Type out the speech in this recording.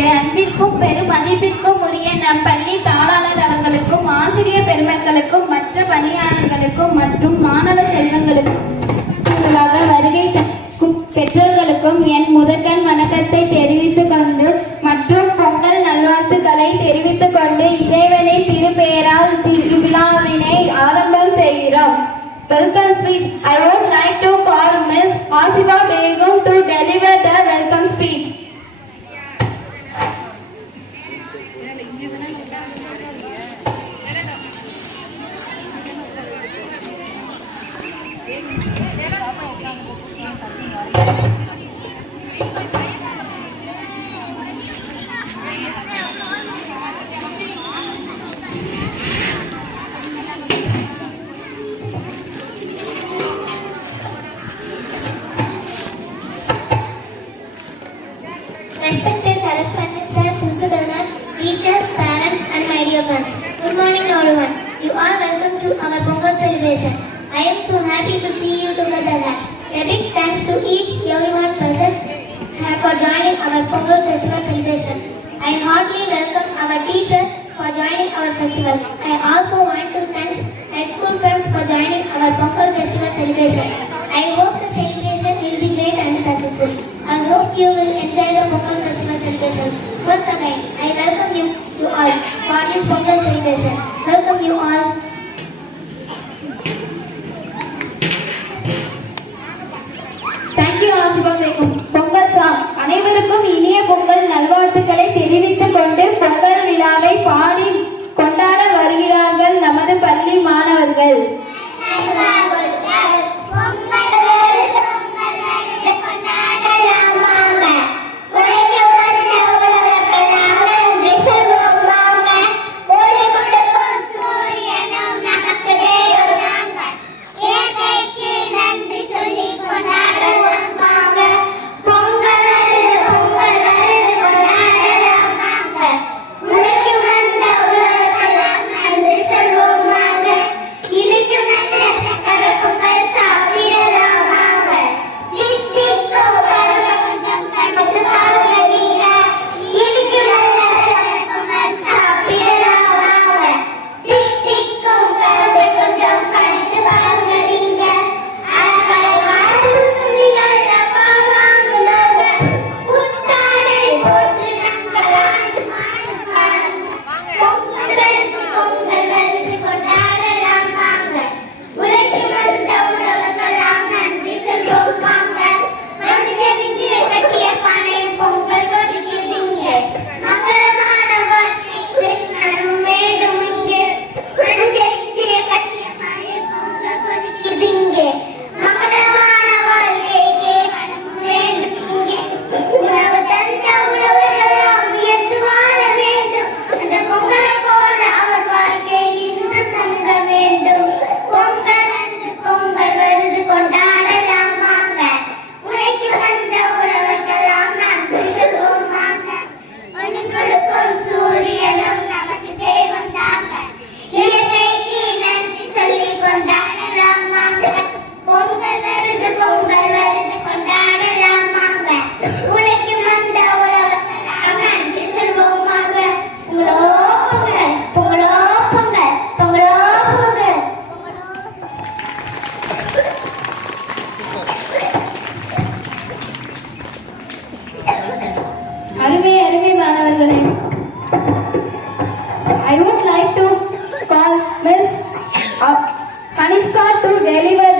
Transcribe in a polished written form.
அன்பிற்கும் பெருமதிப்பிற்கும் உரிய நம் பள்ளி தாளாளர் அவர்களுக்கும் ஆசிரியர் பெருமக்களுக்கும் மற்ற பணியாளர்களுக்கும் மற்றும் மாணவ செல்வங்களுக்கும் வருகை பெற்றோர்களுக்கும் என் முதற்கண் வணக்கத்தை தெரிவித்துக் கொண்டு மற்றும் பொங்கல் நல்வாழ்த்துக்களை தெரிவித்துக் கொண்டு இறைவனின் திருப்பெயரால் விழாவினை ஆரம்பம் செய்கிறோம். Welcome speech. I would like to call Miss Asifa Begum to deliver the welcome speech. Respected correspondent sir, principal ma'am, teachers, parents and my dear friends. Good morning everyone. You are welcome to our Pongal celebration. I am so happy to see you together here. A big thanks to everyone present here for joining our Pongal festival celebration. I heartily welcome our teacher for joining our festival. I also want to thank my school friends for joining our Pongal festival celebration. I hope the celebration will be great and successful. I hope you will enjoy the Pongal festival celebration. Once again, I welcome you all for this Pongal celebration. Welcome you all. Thank you Asifa Begum. Pongal song. அனைவருக்கும் இனிய பொங்கல் நல்வாழ்த்துக்களை தெரிவித்துக் கொண்டு பொங்கல் விழாவை பாடி கொண்டாட வருகிறார்கள் நமது பள்ளி மாணவர்கள். அருமை மாணவர்களே. I would like to call Miss Kanishka to deliver